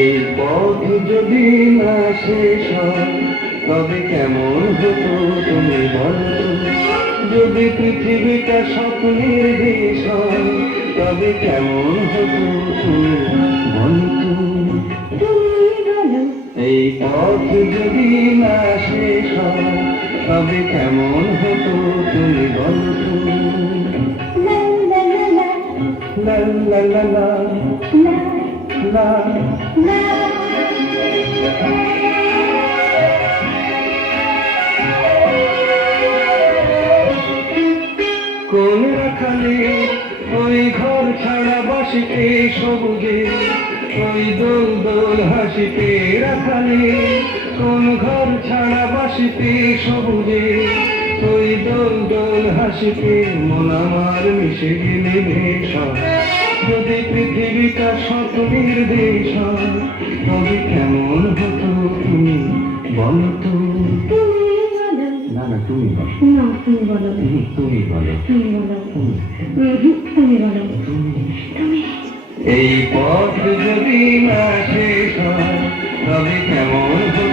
এই পথ যদি না শেষ হয় তবে কেমন হতো তুমি বলো, যদি পৃথিবীটা স্বপ্নের দেশ হয় তবে কেমন হতো তুমি বলো। এই পথ যদি না শেষ হয় তবে কেমন হতো তুমি বলো। লা লা লা লা লা লা। কোন রাখালে ওই ঘর ছাড়া বাসিতে সবুজে, ওই দোল দোল হাসিতে রাখালে কোন ঘর ছাড়া বাসিতে সবুজে, ওই দোল দোল হাসিতে মন আমার মিশে গেলে বেশ। যদি পৃথিবীটা স্বপ্নের দেশ হয় তবে কেমন হতো তুমি বলো তো। না না তুমি বলো। না তুমি বলো। তুমি বলো। তুমি বলো। তুমি বলো। এই পথ যদি না শেষ হয় তবে কেমন হতো